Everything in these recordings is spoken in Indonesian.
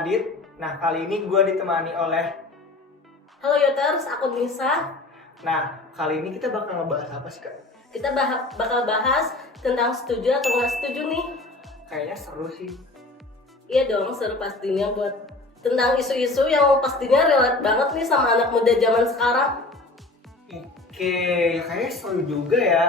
Adit. Nah, kali ini gue ditemani oleh... Halo Yoters, aku Nisa. Nah, kali ini kita bakal ngebahas apa sih, Kak? Kita bakal bahas tentang setuju atau nggak setuju nih. Kayaknya seru sih. Iya dong, seru pastinya buat tentang isu-isu yang pastinya relate banget nih sama anak muda zaman sekarang. Oke, kayaknya seru juga ya.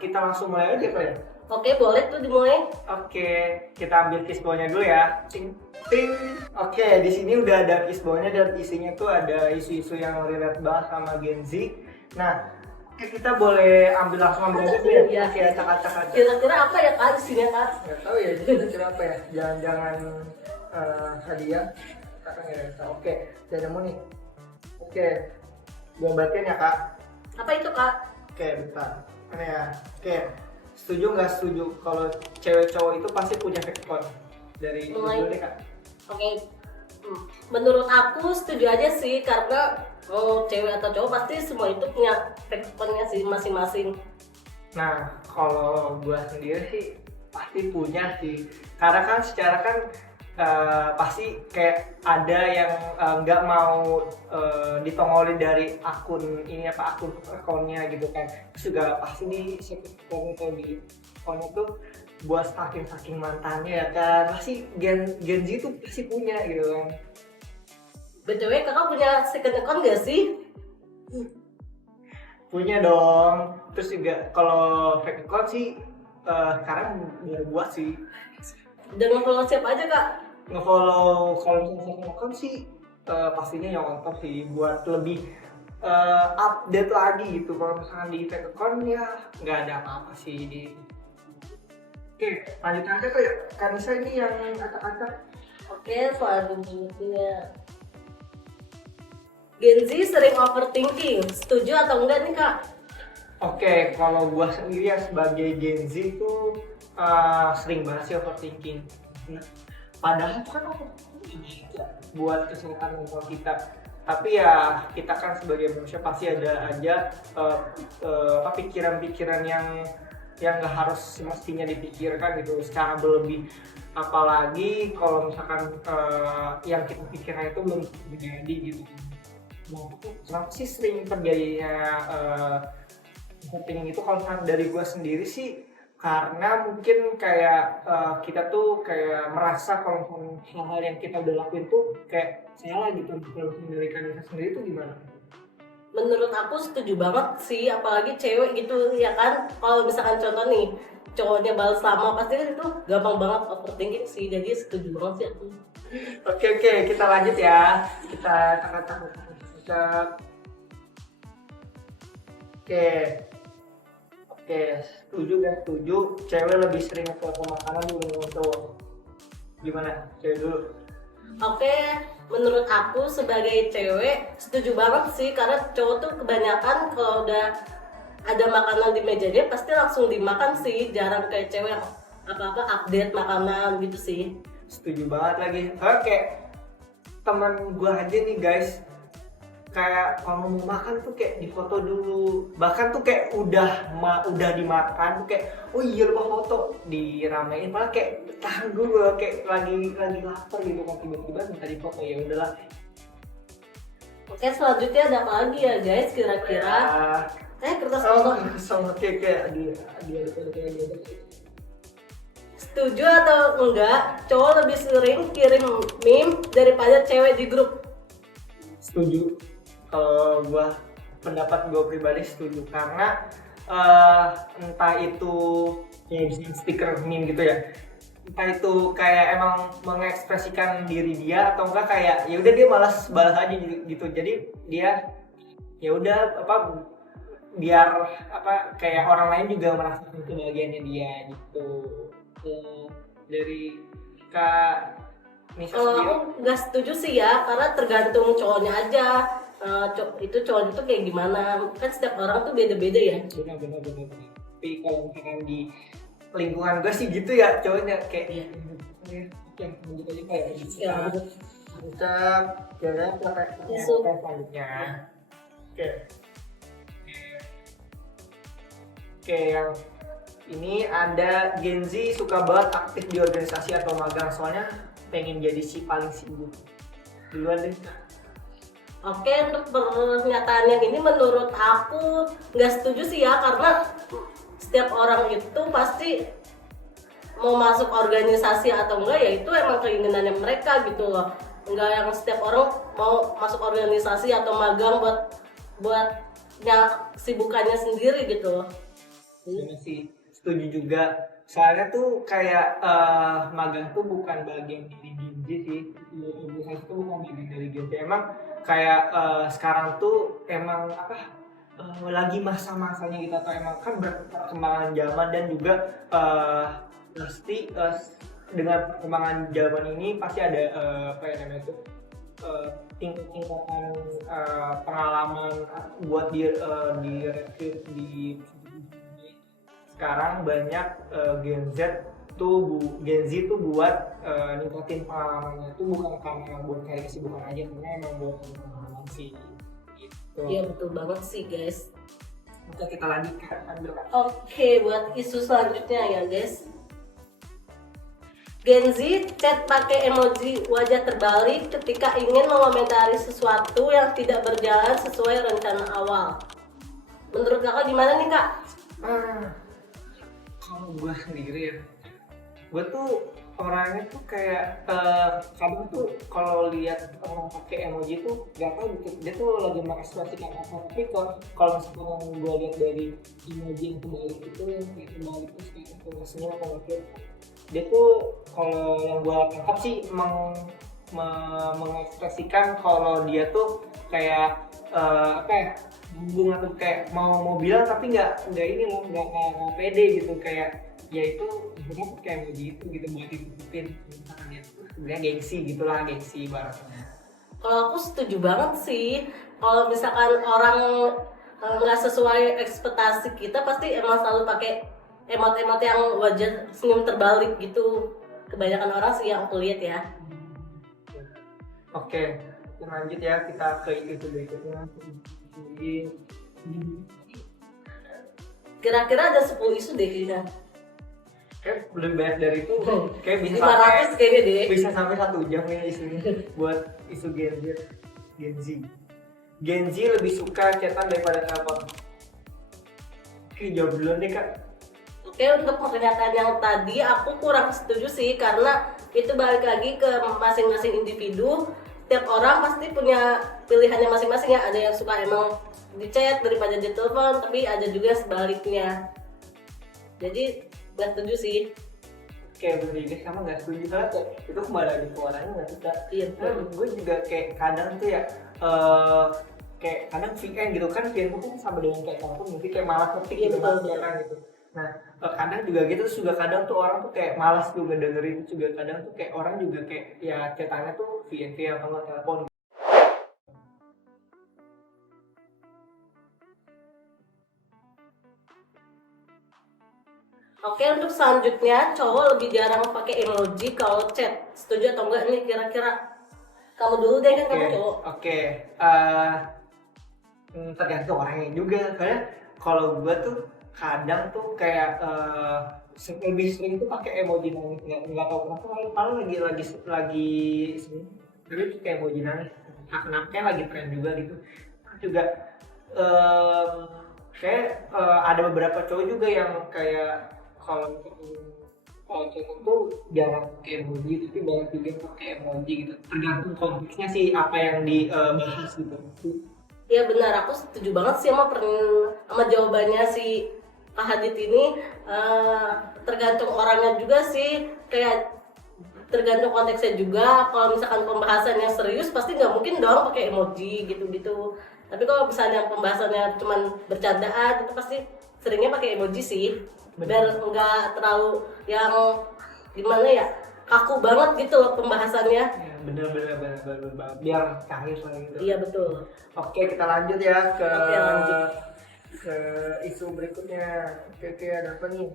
Kita langsung mulai aja, Pak ya? Oke, boleh tuh dimulai. Oke, kita ambil fishball-nya dulu ya. Ting, ting. Oke, di sini udah ada fishball-nya dan isinya tuh ada isu-isu yang relate banget sama Gen Z. Nah, kita boleh langsung ambil aja tuh ya. Iya. Oke, acak-acak. Kira-kira apa ya kak isinya kak? Nggak tahu ya, kira-kira apa ya? Jangan-jangan hadiah. Kakak nggak tahu. Oke, saya nemu nih. Oke, gua bacain ya kak. Apa itu kak? Oke, bentar. Mana ya? Oke, setuju nggak setuju kalau cewek cowok itu pasti punya fake account? Dari Mulai. dulu deh kak. Oke, menurut aku setuju aja sih karena cewek atau cowok pasti semua itu punya account-nya sih masing-masing. Nah, kalau gua sendiri sih pasti punya sih. Karena kan secara kan pasti kayak ada yang nggak mau ditongolin dari akun ini apa akun akunnya gitu kan. Terus juga pasti di secret account atau di akunnya tuh buat saking mantannya ya kan. Pasti Gen Z tuh pasti punya gitu kan. BTW kakak punya second account gak sih? Punya dong. Terus juga kalau fake account sih sekarang baru buat sih. Dengan follow siapa aja kak? Ngefollow kalau misalnya second account sih pastinya yang on top sih buat lebih update lagi gitu. Kalau misalnya di fake account ya nggak ada apa-apa sih di. Oke, lanjut aja ke Kanisa ini yang acak-acak. Oke, selanjutnya Gen Z sering overthinking, setuju atau enggak nih kak? Oke, kalau gua sendiri ya sebagai Gen Z tuh sering banget sih overthinking. Nah, padahal itu kan overthinking buat kesehatan mental kita. Tapi ya kita kan sebagai manusia pasti ada aja pikiran-pikiran yang nggak harus mestinya dipikirkan gitu secara berlebih. Apalagi kalau misalkan yang kita pikirkan itu belum terjadi gitu. Nah, kenapa sih sering terjadinya overthinking itu? Kalau misalkan dari gue sendiri sih karena mungkin kayak kita tuh kayak merasa kalau hal-hal yang kita udah lakuin tuh kayak salah gitu. Kalau dari Kanisa sendiri tuh gimana? Menurut aku setuju banget sih, apalagi cewek gitu ya kan. Kalau misalkan contoh nih, cowoknya balas lama pasti kan itu gampang banget overthinking sih, jadi setuju banget sih aku. Oke, kita lanjut ya. Kita takut. Oke, setuju. Cewek lebih sering foto makanan dulu dengan cowok. Gimana? Cewek dulu. Oke, menurut aku sebagai cewek setuju banget sih, karena cowok tuh kebanyakan kalau udah ada makanan di mejanya pasti langsung dimakan sih, jarang kayak cewek yang apa-apa update makanan gitu sih. Setuju banget lagi. Oke, teman gua aja nih guys, kayak kalau mau makan tuh kayak difoto dulu, bahkan tuh kayak udah dimakan tuh kayak oh iya lupa foto, diramein malah kayak tahan dulu kayak lagi lapar gitu kan tiba-tiba minta difoto. Ya udahlah. Oke, selanjutnya ada apa lagi ya guys kira-kira? Kertas foto. Sama kayak dia Setuju atau enggak cowok lebih sering kirim meme daripada cewek di grup? Setuju. Kalau pendapat gue pribadi setuju karena entah itu ya stiker meme gitu ya, entah itu kayak emang mengekspresikan diri dia atau enggak kayak ya udah dia malas balas aja gitu. Jadi dia ya udah biar kayak orang lain juga merasakan kebahagiaannya dia gitu. Dari Kak Nisa Kalau sendiri. aku nggak setuju sih ya, karena tergantung cowoknya aja. Itu cowoknya tuh kayak gimana, kan setiap orang tuh beda-beda ya. Benar. Tapi kalau misalkan di lingkungan gue sih gitu ya, cowoknya kayak yang lanjut aja kayak gitu. Ya, Kita jalan ke selanjutnya. Oke, yang ini ada Gen Z suka banget aktif di organisasi atau magang. Soalnya pengen jadi si paling sibuk? Duluan deh. Oke, untuk pernyataan yang ini menurut aku nggak setuju sih ya, karena setiap orang itu pasti mau masuk organisasi atau enggak ya itu emang keinginannya mereka gitu loh. Enggak yang setiap orang mau masuk organisasi atau magang buat sibukannya sendiri gitu loh. Iya sih, setuju juga. Soalnya tuh kayak magang tuh bukan bagian dari Genji sih. Organisasi tuh bukan bagian dari Genji. Emang kayak sekarang tuh emang lagi masa-masanya kita atau emang kan perkembangan zaman dan juga pasti dengan perkembangan zaman ini pasti ada apa ya namanya tuh tingkatan pengalaman buat direkrut di sekarang banyak Gen Z tuh buat ningkatin pengalamannya tuh bukan karena buat cari kesibukan aja, karena emang buat pengalaman sih gitu. Iya betul banget sih guys. Oke, kita lanjutkan. Oke, buat isu selanjutnya ya guys. Gen Z chat pakai emoji wajah terbalik ketika ingin mengomentari sesuatu yang tidak berjalan sesuai rencana awal. Menurut kakak gimana nih kak? Kalau gue sendiri ya, gue tuh orangnya tuh kayak kadang tuh kalau lihat orang pakai emoji tuh gak tau gitu dia tuh lagi mengekspresikan apa, tapi kalau misalkan gue lihat dari emoji yang kebalik itu kayak kebalik terus kayak senyum atau gitu, dia tuh kalau yang gue tangkap sih mengekspresikan kalau dia tuh kayak bunga tuh kayak mau bilang tapi nggak ini loh nggak pede gitu, kayak ya itu sebenarnya kayak emoji itu gitu buat ditutupin misalnya sebenarnya gengsi ibaratnya. Kalau aku setuju banget sih. Kalau misalkan orang nggak sesuai ekspektasi kita pasti emang selalu pakai emot-emot yang wajah senyum terbalik gitu. Kebanyakan orang sih yang aku lihat ya. Oke, lanjut ya kita ke itu berikutnya. Kira-kira ada 10 isu deh kayaknya. Kayak lebih banyak dari itu, kayak 500 kayaknya deh. bisa sampai 1 jam nih isunya buat isu Gen Z. Gen Z lebih suka chatan daripada telepon. Oke, jawab duluan deh kak. Oke, untuk pernyataan yang tadi aku kurang setuju sih, karena itu balik lagi ke masing-masing individu. Setiap orang pasti punya pilihannya masing-masing ya. Ada yang suka emang di chat daripada di telepon, tapi ada juga sebaliknya. Jadi nggak setuju sih. Kayak bener juga sama nggak setuju, soalnya itu kembali lagi ke orangnya nggak suka. Iya. Gue juga kayak kadang tuh ya kayak kadang VN gitu kan, VN itu kan sama dengan kayak telepon, mungkin kayak malas ngetik gitu kan gitu. Nah kadang juga gitu, juga kadang tuh orang tuh kayak malas juga dengerin, juga kadang tuh kayak orang juga kayak ya chatannya tuh VN atau nggak telepon. Oke, untuk selanjutnya cowok lebih jarang pakai emoji kalau chat. Setuju atau enggak nih kira-kira? Kamu dulu deh kan kamu cowok. Oke. Tergantung orangnya juga, karena kalau gue tuh kadang tuh kayak lebih sering tuh pakai emoji nangis, nggak tahu kenapa, paling lagi sering tapi tuh kayak emoji nangis. Nah, kenapa kayak lagi tren juga gitu juga. Kayak ada beberapa cowok juga yang kayak kalau cowok tuh jarang pakai emoji, tapi banyak juga pakai emoji gitu, tergantung konteksnya sih apa yang dibahas gitu. Iya benar, aku setuju banget sih sama jawabannya si Kak Hadit ini. Tergantung orangnya juga sih, kayak tergantung konteksnya juga. Kalau misalkan pembahasan yang serius pasti nggak mungkin dong pakai emoji gitu-gitu. Tapi kalau misalnya pembahasannya cuma bercandaan itu pasti seringnya pakai emoji sih. Biar nggak terlalu yang gimana ya, kaku banget gitu loh pembahasannya. Ya, bener biar cair lah gitu. Iya betul. Oke, kita lanjut ya ke lanjut. ke isu berikutnya. Oke, ada apa nih?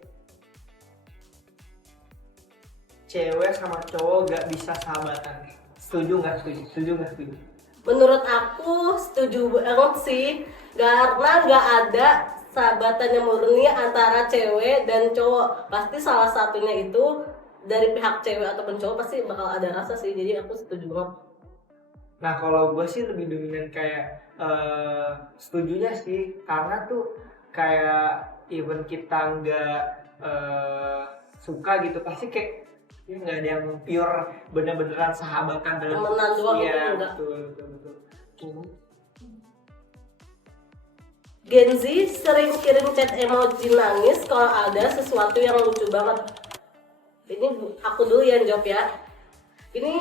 Cewek sama cowok gak bisa sahabatan. Setuju nggak setuju? Menurut aku setuju banget sih, karena nggak ada sahabatan yang murni antara cewek dan cowok. Pasti salah satunya itu dari pihak cewek ataupun cowok pasti bakal ada rasa sih, jadi aku setuju banget. Nah kalau gue sih lebih dominan kayak setujunya sih, karena tuh kayak even kita nggak suka gitu pasti kayak ya nggak ada yang pure bener-beneran sahabatan dalam Temenan doang gitu, iya enggak. betul. Gen Z sering kirim chat emoji nangis kalau ada sesuatu yang lucu banget. Ini aku dulu yang jawab ya. Ini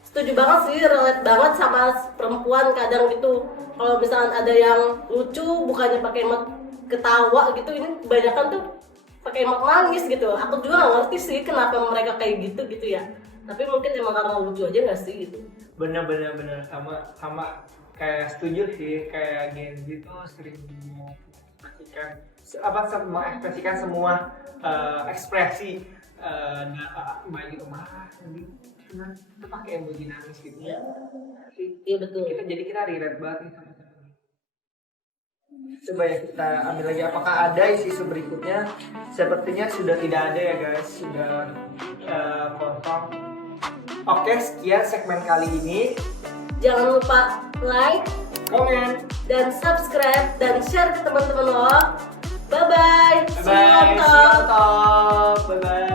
setuju banget sih, relate banget sama perempuan kadang gitu. Kalau misalkan ada yang lucu bukannya pakai emot ketawa gitu, ini kebanyakan tuh pakai emot nangis gitu. Aku juga nggak ngerti sih kenapa mereka kayak gitu ya. Tapi mungkin emang karena lucu aja nggak sih gitu. Bener sama kayak setuju sih, kayak Gen Z tuh sering mengekspresikan semua ekspresi baik itu marah, sedih, senang, itu pakai emoji nangis gitu. Iya betul. Jadi kita relate banget nih sama teman. Coba ya kita ambil lagi, apakah ada isu berikutnya? Sepertinya sudah tidak ada ya guys, sudah kosong. Oke, sekian segmen kali ini. Jangan lupa like, Komen, dan subscribe, dan share ke teman-teman lo. Bye-bye. See you on bye, see you top. on top, bye bye.